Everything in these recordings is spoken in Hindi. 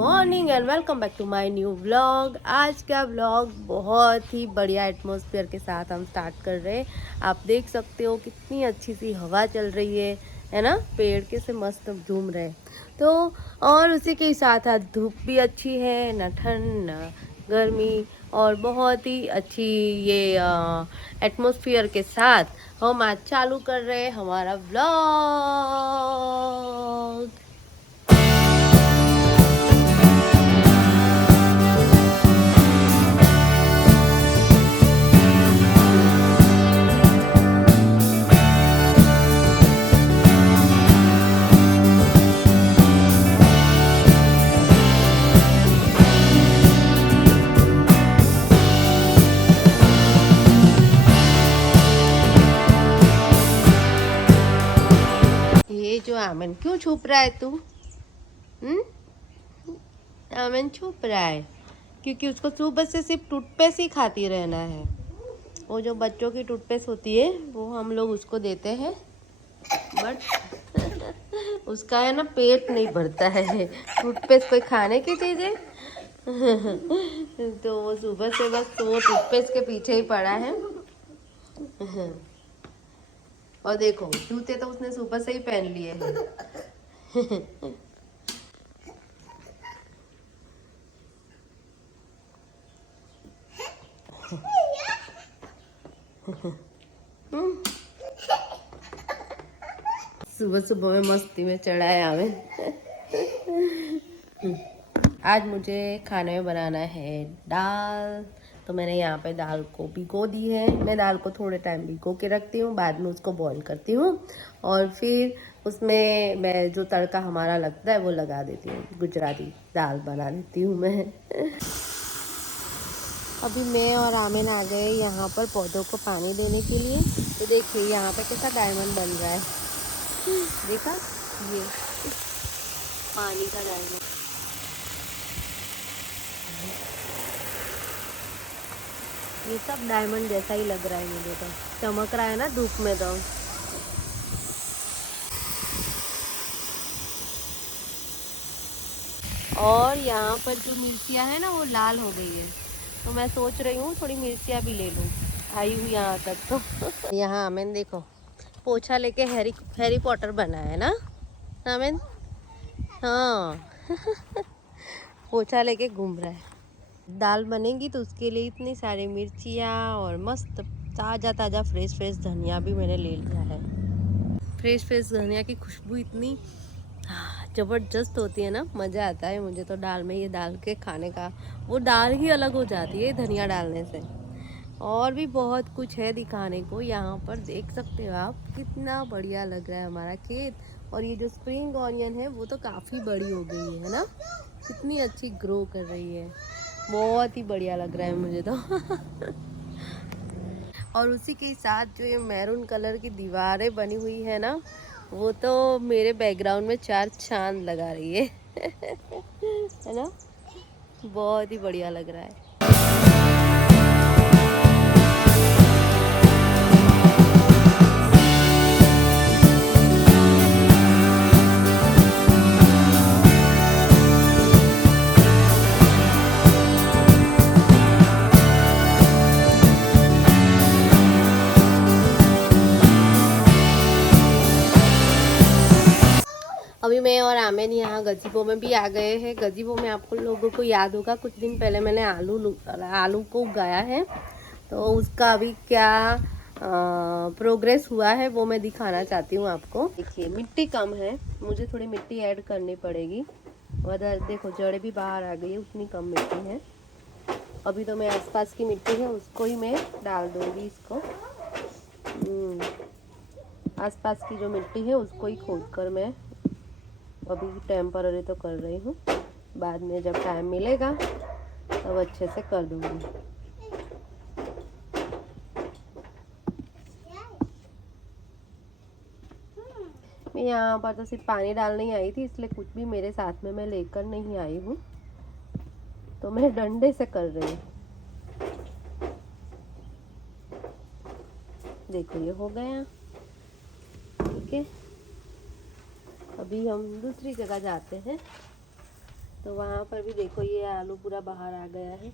Morning and welcome back to my new vlog. आज का व्लॉग बहुत ही बढ़िया एटमॉस्फेयर के साथ हम स्टार्ट कर रहे हैं। आप देख सकते हो कितनी अच्छी सी हवा चल रही है ना, पेड़ के से मस्त झूम रहे हैं। तो और उसी के साथ साथ धूप भी अच्छी है, ना ठंड ना गर्मी, और बहुत ही अच्छी ये एटमॉस्फेयर के साथ हम आज चालू कर रहे हैं हमारा व्लॉग। ये जो आमन क्यों छुप रहा है तू? आमन छुप रहा है क्योंकि उसको सुबह से सिर्फ टूथपेस्ट ही खाती रहना है। वो जो बच्चों की टूथपेस्ट होती है वो हम लोग उसको देते हैं, बट उसका है ना पेट नहीं भरता है। टूथपेस्ट कोई खाने की चीज़ है? तो वो सुबह से बस तो वो टूथपेस्ट के पीछे ही पड़ा है। और देखो जूते तो उसने सुबह से ही पहन लिए हैं। सुबह सुबह में मस्ती में चढ़ा है हमें। आज मुझे खाने में बनाना है दाल। तो मैंने यहाँ पे दाल को भिगो दी है। मैं दाल को थोड़े टाइम भिगो के रखती हूँ, बाद में उसको बॉईल करती हूँ और फिर उसमें मैं जो तड़का हमारा लगता है वो लगा देती हूँ। गुजराती दाल बना देती हूँ मैं। अभी मैं और आमिन आ गए यहाँ पर पौधों को पानी देने के लिए। तो देखिए यहाँ पे कैसा डायमंड बन रहा है, देखा? ये पानी का डायमंड। ये सब डायमंड जैसा ही लग रहा है मुझे, तो चमक रहा है ना धूप में। तो और यहाँ पर जो मिर्चियाँ है ना वो लाल हो गई है, तो मैं सोच रही हूँ थोड़ी मिर्चियाँ भी ले लूँ। आई हूँ यहाँ तक तो। यहाँ आमिन देखो पोछा लेके हैरी हैरी पॉटर बना है ना आमिन? हाँ। पोछा लेके घूम रहा है। दाल बनेगी तो उसके लिए इतनी सारी मिर्चियाँ और मस्त ताज़ा ताज़ा फ्रेश फ्रेश धनिया भी मैंने ले लिया है। फ्रेश फ्रेश धनिया की खुशबू इतनी ज़बरदस्त होती है ना, मज़ा आता है मुझे तो दाल में ये डाल के खाने का। वो दाल ही अलग हो जाती है धनिया डालने से। और भी बहुत कुछ है दिखाने को। यहाँ पर देख सकते हो आप कितना बढ़िया लग रहा है हमारा खेत। और ये जो स्प्रिंग ऑनियन है वो तो काफ़ी बड़ी हो गई है ना, कितनी अच्छी ग्रो कर रही है। बहुत ही बढ़िया लग रहा है मुझे तो। और उसी के साथ जो ये मैरून कलर की दीवारें बनी हुई है ना, वो तो मेरे बैकग्राउंड में चार चांद लगा रही है। है ना, बहुत ही बढ़िया लग रहा है। अभी मैं और आमिन यहाँ गजीबो में भी आ गए हैं। गजीबो में आपको लोगों को याद होगा कुछ दिन पहले मैंने आलू को उगाया है, तो उसका अभी क्या प्रोग्रेस हुआ है वो मैं दिखाना चाहती हूँ आपको। देखिए मिट्टी कम है, मुझे थोड़ी मिट्टी ऐड करनी पड़ेगी। और देखो जड़ें भी बाहर आ गई है, उतनी कम मिट्टी है। अभी तो मैं आसपास की मिट्टी है उसको ही मैं डाल दूँगी इसको। आसपास की जो मिट्टी है उसको ही खोद कर मैं अभी टेम्पररी तो कर रही हूँ, बाद में जब टाइम मिलेगा तब अच्छे से कर दूँगी। मैं यहाँ पर तो सिर्फ पानी डालने ही आई थी, इसलिए कुछ भी मेरे साथ में मैं लेकर नहीं आई हूँ, तो मैं डंडे से कर रही हूँ। देखो ये हो गया, ठीक है। अभी हम दूसरी जगह जाते हैं। तो वहाँ पर भी देखो ये आलू पूरा बाहर आ गया है।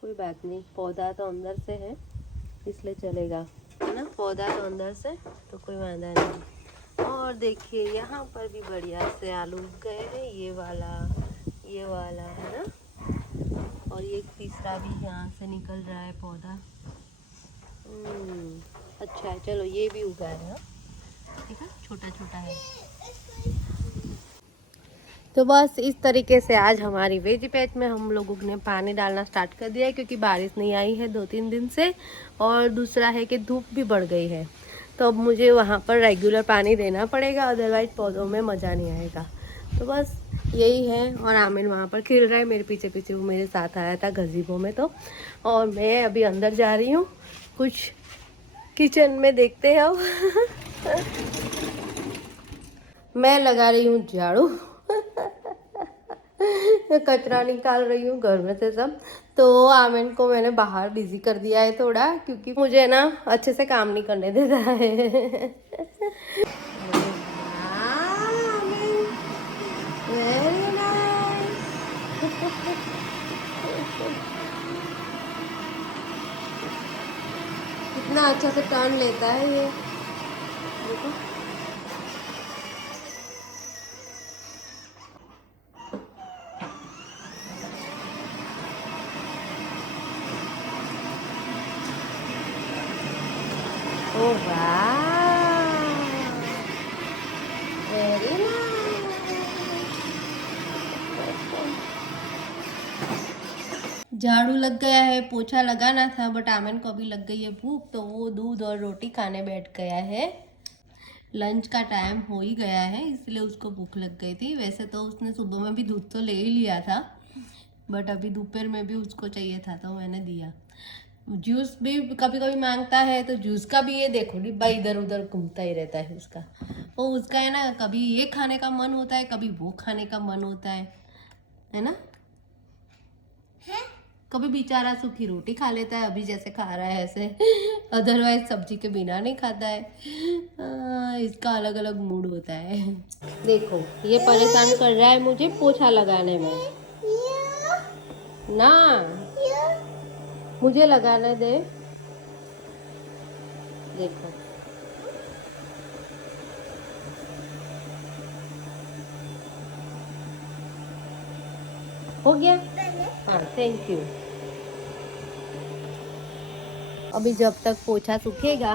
कोई बात नहीं, पौधा तो अंदर से है इसलिए चलेगा, है ना। पौधा तो अंदर से तो कोई वादा नहीं। और देखिए यहाँ पर भी बढ़िया से आलू उग गए हैं, ये वाला है ना। और ये तीसरा भी यहाँ से निकल रहा है पौधा। अच्छा है, चलो ये भी उगा है। ठीक है, छोटा छोटा है। तो बस इस तरीके से आज हमारी वेज पैच में हम लोगों ने पानी डालना स्टार्ट कर दिया है, क्योंकि बारिश नहीं आई है 2-3 दिन से। और दूसरा है कि धूप भी बढ़ गई है, तो अब मुझे वहाँ पर रेगुलर पानी देना पड़ेगा, अदरवाइज पौधों में मज़ा नहीं आएगा। तो बस यही है। और आमिर वहाँ पर खेल रहा है मेरे पीछे पीछे, वो मेरे साथ आया था गज़ीबो में। तो और मैं अभी अंदर जा रही हूँ, कुछ किचन में देखते हैं अब। मैं लगा रही हूँ झाड़ू। कचरा निकाल रही हूँ घर में से सब। तो आमिर को मैंने बाहर बिजी कर दिया है थोड़ा, क्योंकि मुझे ना अच्छे से काम नहीं करने देता है। कितना अच्छा से टर्न लेता है ये, देखो। Oh wow! Very nice. झाड़ू लग गया है, पोछा लगाना था, बट आमन को अभी लग गई है भूख, तो वो दूध और रोटी खाने बैठ गया है। लंच का टाइम हो ही गया है, इसलिए उसको भूख लग गई थी। वैसे तो उसने सुबह में भी दूध तो ले ही लिया था, बट अभी दोपहर में भी उसको चाहिए था तो मैंने दिया। जूस भी कभी कभी मांगता है, तो जूस का भी ये देखो डिब्बा इधर उधर घूमता ही रहता है उसका। वो उसका है ना, कभी ये खाने का मन होता है, कभी वो खाने का मन होता है ना। कभी बेचारा सूखी रोटी खा लेता है, अभी जैसे खा रहा है ऐसे। अदरवाइज सब्जी के बिना नहीं खाता है। इसका अलग अलग मूड होता है। देखो ये परेशान कर रहा है मुझे पोछा लगाने में ना। मुझे लगाने दे। देखो हो गया। हाँ थैंक यू। अभी जब तक पोछा सूखेगा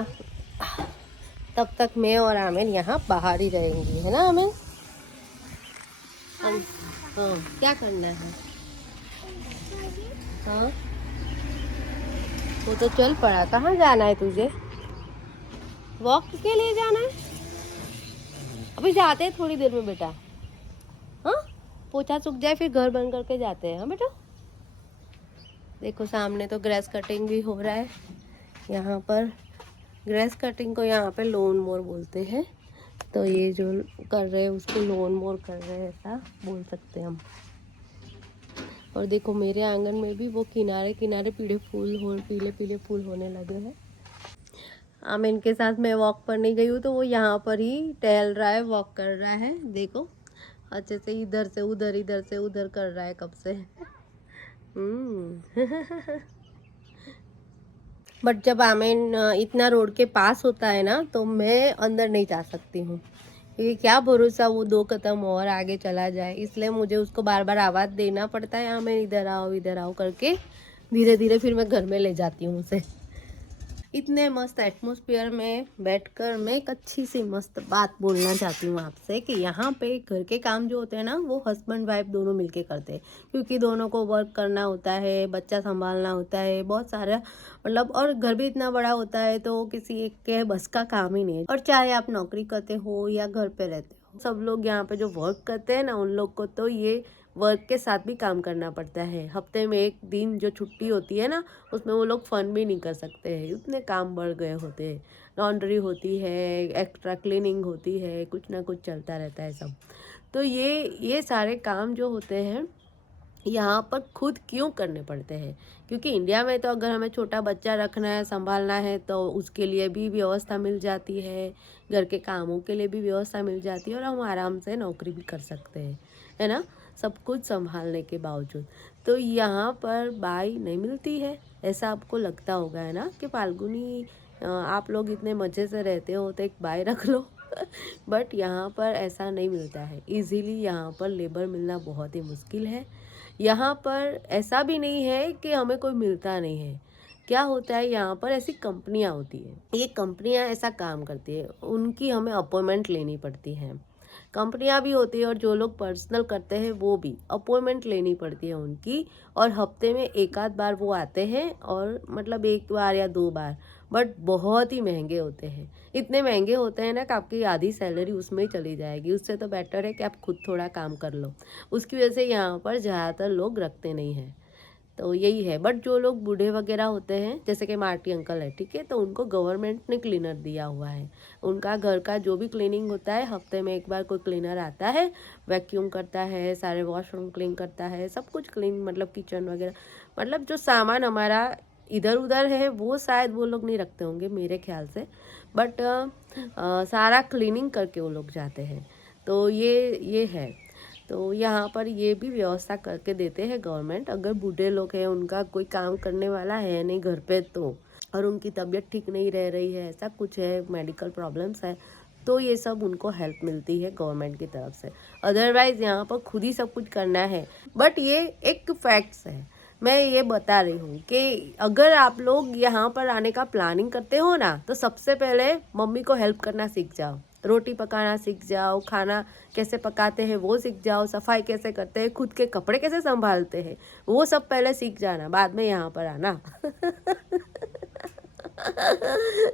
तब तक मैं और आमिर यहाँ बाहर ही रहेंगे, है ना आमिर। हाँ, क्या करना है। हाँ वो तो चल पड़ा, कहाँ जाना है तुझे। वॉक के लिए जाना है। अभी जाते हैं थोड़ी देर में बेटा। हाँ पोछा सूख जाए फिर घर बंद करके जाते हैं। हाँ बेटा। देखो सामने तो ग्रास कटिंग भी हो रहा है यहाँ पर। ग्रास कटिंग को यहाँ पे लॉन मोवर बोलते हैं। तो ये जो कर रहे हैं उसको लॉन मोवर कर रहे हैं, ऐसा बोल सकते हैं हम। और देखो मेरे आंगन में भी वो किनारे किनारे पीले पीले फूल होने लगे हैं। आमिर के साथ मैं वॉक पर नहीं गई हूँ, तो वो यहाँ पर ही टहल रहा है, वॉक कर रहा है। देखो अच्छे से इधर से उधर कर रहा है कब से। बट जब आमिर इतना रोड के पास होता है ना, तो मैं अंदर नहीं जा सकती हूँ, क्योंकि क्या भरोसा वो 2 कदम और आगे चला जाए। इसलिए मुझे उसको बार बार आवाज़ देना पड़ता है, आमिर इधर आओ करके। धीरे धीरे फिर मैं घर में ले जाती हूँ उसे। इतने मस्त एटमॉस्फेयर में बैठकर मैं एक अच्छी सी मस्त बात बोलना चाहती हूँ आपसे, कि यहाँ पे घर के काम जो होते हैं ना, वो हस्बैंड वाइफ दोनों मिलके करते हैं, क्योंकि दोनों को वर्क करना होता है, बच्चा संभालना होता है, बहुत सारा मतलब। और घर भी इतना बड़ा होता है, तो किसी एक के बस का काम ही नहीं है। और चाहे आप नौकरी करते हो या घर पे रहते हो, सब लोग यहाँ पे जो वर्क करते हैं ना, उन लोग को तो ये वर्क के साथ भी काम करना पड़ता है। हफ्ते में एक दिन जो छुट्टी होती है ना, उसमें वो लोग फन भी नहीं कर सकते हैं, इतने काम बढ़ गए होते हैं। लॉन्ड्री होती है, एक्स्ट्रा क्लीनिंग होती है, कुछ ना कुछ चलता रहता है सब। तो ये सारे काम जो होते हैं यहाँ पर खुद क्यों करने पड़ते हैं, क्योंकि इंडिया में तो अगर हमें छोटा बच्चा रखना है, संभालना है, तो उसके लिए भी व्यवस्था मिल जाती है, घर के कामों के लिए भी व्यवस्था मिल जाती है और हम आराम से नौकरी भी कर सकते हैं, है ना, सब कुछ संभालने के बावजूद। तो यहाँ पर बाई नहीं मिलती है, ऐसा आपको लगता होगा, है ना, कि फाल्गुनी आप लोग इतने मज़े से रहते हो तो एक बाई रख लो। बट यहाँ पर ऐसा नहीं मिलता है इजीली, यहाँ पर लेबर मिलना बहुत ही मुश्किल है। यहाँ पर ऐसा भी नहीं है कि हमें कोई मिलता नहीं है। क्या होता है, यहाँ पर ऐसी कंपनियाँ होती है, ये कंपनियाँ ऐसा काम करती है, उनकी हमें अपॉइंटमेंट लेनी पड़ती है। कंपनियाँ भी होती है और जो लोग पर्सनल करते हैं वो भी अपॉइंटमेंट लेनी पड़ती है उनकी, और हफ्ते में एक आध बार वो आते हैं, और मतलब एक बार या 2 बार, बट बहुत ही महंगे होते हैं। इतने महंगे होते हैं ना कि आपकी आधी सैलरी उसमें ही चली जाएगी। उससे तो बेटर है कि आप खुद थोड़ा काम कर लो। उसकी वजह से यहाँ पर ज़्यादातर लोग रखते नहीं हैं, तो यही है। बट जो लोग बूढ़े वगैरह होते हैं, जैसे कि मार्टी अंकल है, ठीक है, तो उनको गवर्नमेंट ने क्लीनर दिया हुआ है। उनका घर का जो भी क्लीनिंग होता है, हफ्ते में एक बार कोई क्लीनर आता है, वैक्यूम करता है, सारे वॉशरूम क्लीन करता है, सब कुछ क्लीन, मतलब किचन वगैरह, मतलब जो सामान हमारा इधर उधर है वो शायद वो लोग नहीं रखते होंगे मेरे ख्याल से, बट सारा क्लीनिंग करके वो लोग जाते हैं। तो ये है। तो यहाँ पर ये भी व्यवस्था करके देते हैं गवर्नमेंट। अगर बूढ़े लोग हैं, उनका कोई काम करने वाला है नहीं घर पे, तो और उनकी तबीयत ठीक नहीं रह रही है, ऐसा कुछ है, मेडिकल प्रॉब्लम्स है, तो ये सब उनको हेल्प मिलती है गवर्नमेंट की तरफ से। अदरवाइज यहाँ पर खुद ही सब कुछ करना है। बट ये एक फैक्ट्स है, मैं ये बता रही हूँ कि अगर आप लोग यहाँ पर आने का प्लानिंग करते हो ना, तो सबसे पहले मम्मी को हेल्प करना सीख जाओ, रोटी पकाना सीख जाओ, खाना कैसे पकाते हैं वो सीख जाओ, सफाई कैसे करते हैं, खुद के कपड़े कैसे संभालते हैं, वो सब पहले सीख जाना, बाद में यहाँ पर आना।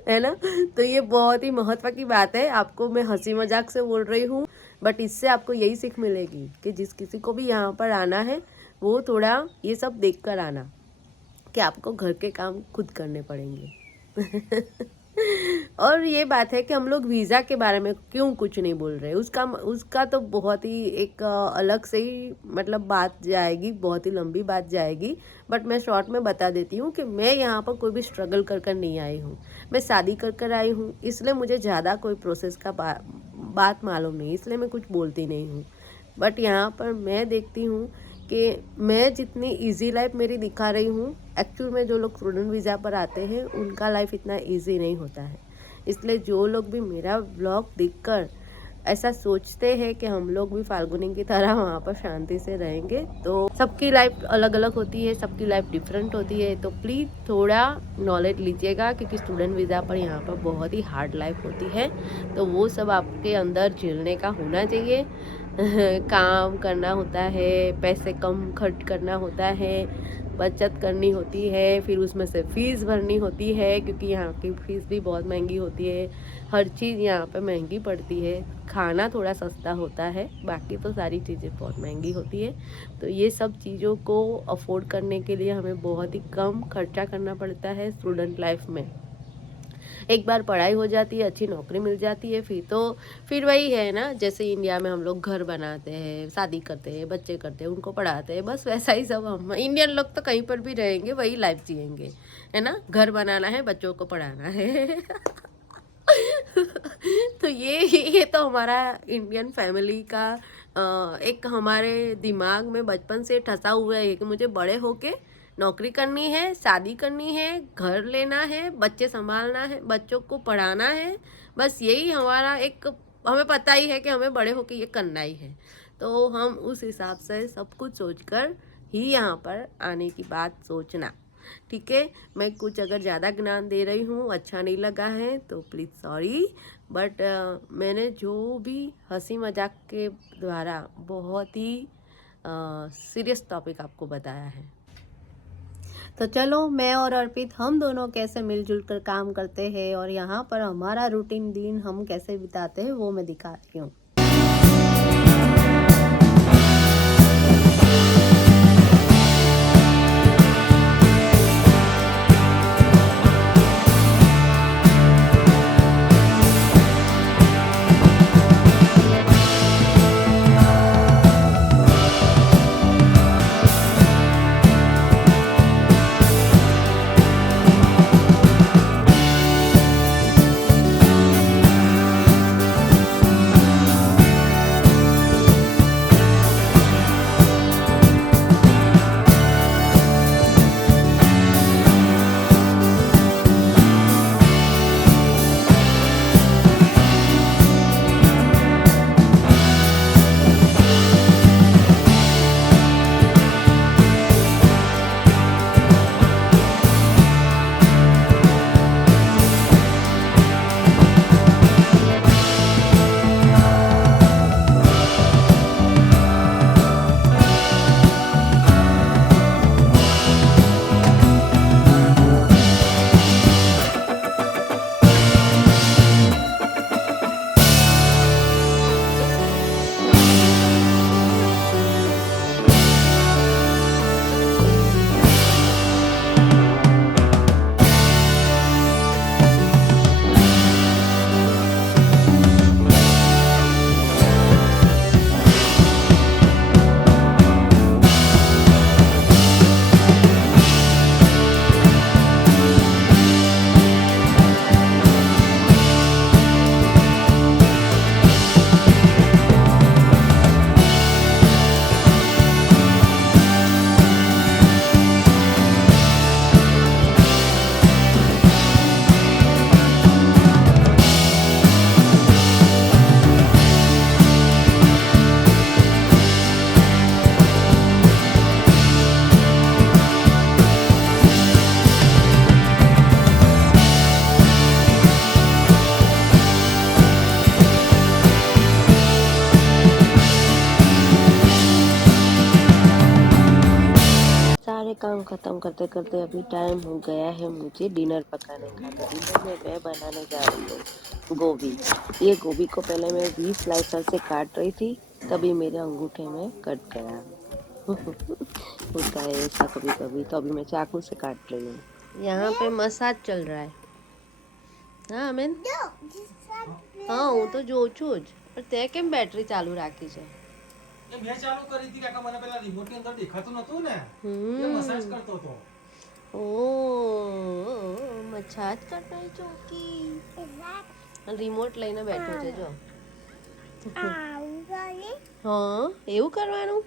है ना। तो ये बहुत ही महत्व की बात है, आपको मैं हंसी मजाक से बोल रही हूँ, बट इससे आपको यही सीख मिलेगी कि जिस किसी को भी यहाँ पर आना है वो थोड़ा ये सब देख कर आना कि आपको घर के काम खुद करने पड़ेंगे। और ये बात है कि हम लोग वीज़ा के बारे में क्यों कुछ नहीं बोल रहे, उसका तो बहुत ही एक अलग से ही मतलब बात जाएगी, बहुत ही लंबी बात जाएगी। बट मैं शॉर्ट में बता देती हूँ कि मैं यहाँ पर कोई भी स्ट्रगल कर नहीं आई हूँ, मैं शादी कर आई हूँ, इसलिए मुझे ज़्यादा कोई प्रोसेस का बात मालूम नहीं, इसलिए मैं कुछ बोलती नहीं हूँ। बट यहाँ पर मैं देखती हूँ कि मैं जितनी इजी लाइफ मेरी दिखा रही हूँ, एक्चुअल में जो लोग स्टूडेंट वीज़ा पर आते हैं उनका लाइफ इतना इजी नहीं होता है। इसलिए जो लोग भी मेरा व्लॉग देखकर ऐसा सोचते हैं कि हम लोग भी फाल्गुनी की तरह वहाँ पर शांति से रहेंगे, तो सबकी लाइफ अलग अलग होती है, सबकी लाइफ डिफरेंट होती है, तो प्लीज़ थोड़ा नॉलेज लीजिएगा, क्योंकि स्टूडेंट वीज़ा पर यहाँ पर बहुत ही हार्ड लाइफ होती है, तो वो सब आपके अंदर झेलने का होना चाहिए। काम करना होता है, पैसे कम खर्च करना होता है, बचत करनी होती है, फिर उसमें से फ़ीस भरनी होती है, क्योंकि यहाँ की फ़ीस भी बहुत महंगी होती है, हर चीज़ यहाँ पे महंगी पड़ती है, खाना थोड़ा सस्ता होता है, बाकी तो सारी चीज़ें बहुत महंगी होती है। तो ये सब चीज़ों को अफोर्ड करने के लिए हमें बहुत ही कम खर्चा करना पड़ता है स्टूडेंट लाइफ में। एक बार पढ़ाई हो जाती है, अच्छी नौकरी मिल जाती है, फिर वही है ना, जैसे इंडिया में हम लोग घर बनाते हैं, शादी करते हैं, बच्चे करते हैं, उनको पढ़ाते हैं, बस वैसा ही सब हम इंडियन लोग तो कहीं पर भी रहेंगे वही लाइफ जिएंगे, है ना, घर बनाना है, बच्चों को पढ़ाना है। तो ये तो हमारा इंडियन फैमिली का एक हमारे दिमाग में बचपन से ठसा हुआ है कि मुझे बड़े होके नौकरी करनी है, शादी करनी है, घर लेना है, बच्चे संभालना है, बच्चों को पढ़ाना है, बस यही हमारा एक, हमें पता ही है कि हमें बड़े होके ये करना ही है। तो हम उस हिसाब से सब कुछ सोचकर ही यहाँ पर आने की बात सोचना, ठीक है। मैं कुछ अगर ज़्यादा ज्ञान दे रही हूँ, अच्छा नहीं लगा है तो प्लीज़ सॉरी, बट मैंने जो भी हंसी मजाक के द्वारा बहुत ही सीरियस टॉपिक आपको बताया है। तो चलो, मैं और अर्पित हम दोनों कैसे मिलजुल कर काम करते हैं और यहाँ पर हमारा रूटीन दिन हम कैसे बिताते हैं वो मैं दिखा रही हूँ। सारे काम खत्म करते करते अभी टाइम हो गया है मुझे डिनर पकाने का। तो डिनर में मैं बनाने जा रही हूँ गोभी। ये गोभी को पहले मैं 20 स्लाइसर से काट रही थी, तभी मेरे अंगूठे में कट गया। होता है ऐसा कभी कभी, तो अभी मैं चाकू से काट रही हूँ। यहाँ पे मसाज चल रहा है। हाँ अमेन, हाँ હું તો જોઉં છું જ, પણ તે કેમ બેટરી ચાલુ રાખી છે? મેં ચાલુ કરી હતી કાકા, મને પેલા રિમોટ ની અંદર દેખાતું નતું ને, એ મસાજ કરતો હતો. ओ મસાજ કરતા है ચોકી, રિમોટ લઈને બેઠો છે જો. હા એવું કરવાનું?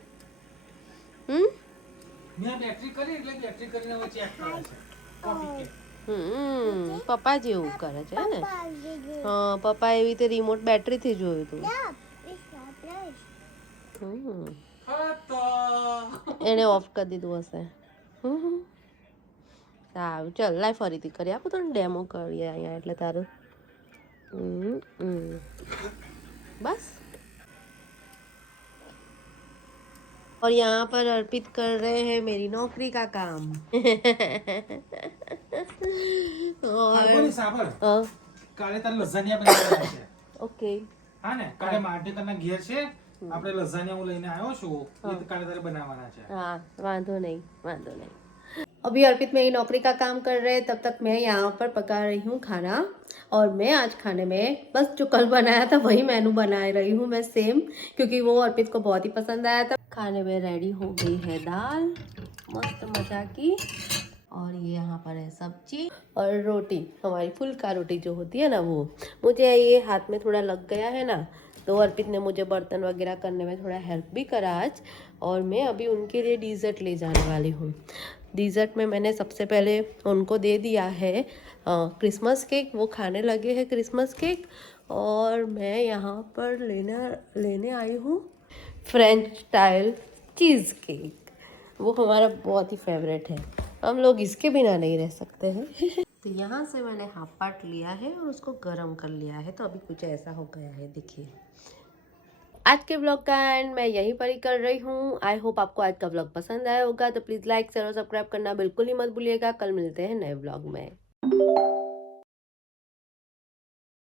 મેં બેટરી કરી એટલે બેટરી કરીને હવે ચેક કરે છે કોપી કે. પપ્પા જેવું કરે છે ને. હા પપ્પા એવી રીતે રિમોટ બેટરી થી જોયું હતું. એને ઓફ કરી દીધું હશે. સારું ચાલ લાય ફરીથી કરી આપું તને ડેમો કરીએ અહીંયા એટલે તારું. बस। और यहाँ पर अर्पित कर रहे हैं मेरी नौकरी का काम। और કાલે તાર લઝાનિયા બનાવવાના છે. ओके હા ને, કાલે માટે તને ઘેર છે, આપણે લઝાનિયા હું લઈને આવ્યો છું, એ કાલે તારે બનાવવાના છે. हाँ वांधो नहीं, वांधो नहीं। अभी अर्पित मेरी नौकरी का काम कर रहे हैं, तब तक मैं यहाँ पर पका रही हूँ खाना। और मैं आज खाने में बस जो कल बनाया था वही मेनू बना रही हूँ मैं सेम, क्योंकि वो अर्पित को बहुत ही पसंद आया था। खाने में रेडी हो गई है दाल मस्त मजा की, और ये यहाँ पर है सब्जी और रोटी, हमारी फुल्का रोटी जो होती है ना वो। मुझे ये हाथ में थोड़ा लग गया है ना, तो अर्पित ने मुझे बर्तन वगैरह करने में थोड़ा हेल्प भी करा आज। और मैं अभी उनके लिए डिज़र्ट ले जाने वाली हूँ। डिज़र्ट में मैंने सबसे पहले उनको दे दिया है क्रिसमस केक, वो खाने लगे हैं क्रिसमस केक। और मैं यहाँ पर लेने आई हूँ फ्रेंच स्टाइल चीज़ केक, वो हमारा बहुत ही फेवरेट है, हम लोग इसके बिना नहीं रह सकते हैं। तो यहाँ से मैंने हाफ पार्ट लिया है और उसको गर्म कर लिया है, तो अभी कुछ ऐसा हो गया है देखिए। आज के ब्लॉग का एंड मैं यहीं पर ही कर रही हूँ। आई होप आपको आज का ब्लॉग पसंद आया होगा, तो प्लीज़ लाइक शेयर और सब्सक्राइब करना बिल्कुल ही मत भूलिएगा। कल मिलते हैं नए ब्लॉग में।